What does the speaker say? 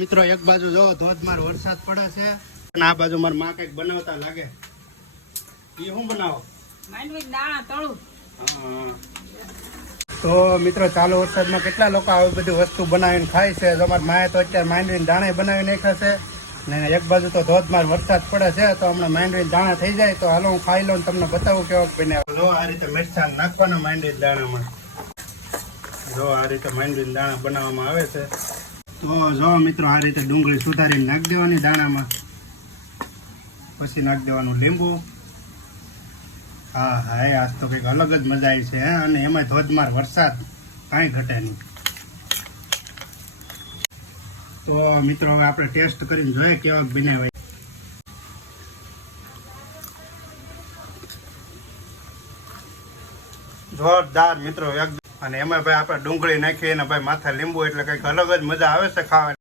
મિત્રો એક બાજુ જો ધોધમાર વરસાદ પડે છે અને આ બાજુ મારા માં કંઈક બનાવતા લાગે. એ શું બનાવો? તો મિત્રો ચાલુ વરસાદમાં કેટલા લોકો આવી બધી વસ્તુ બનાવીને ખાય છે? અમારા માએ તો અત્યારે માંડવીને દાણે બનાવી નાખ્યા છે. ને એક બાજુ તો ધોધમાર વરસાદ પડે છે તો હમણાં માંડવીને દાણા થઈ જાય. તો હાલો હું ખાઈ લઉં તમને બતાવું કેવો ભાઈ જો આ રીતે મિરચાં નાખવાના માંડવીને દાણામાં. જો આ રીતે માંડવીને દાણા બનાવવામાં આવે છે. તો જો મિત્રો આ રીતે ડુંગળી સુધારીને નાખી દેવાની દાણામાં. પછી નાખી દેવાનું લીંબુ. હા હા, એ આજ તો કંઈક અલગ જ મજા આવી છે અને એમાં ધોધમાર વરસાદ કાંઈ ઘટે નહીં. તો મિત્રો, હવે આપણે ટેસ્ટ કરીને જોઈએ કેવા બન્યા હોય. જોરદાર મિત્રો એકદમ અને એમાં ભાઈ આપણે ડુંગળી નાખીએ અને ભાઈ માથા લીંબુ એટલે કંઈક અલગ જ મજા આવે છે ખાવાની.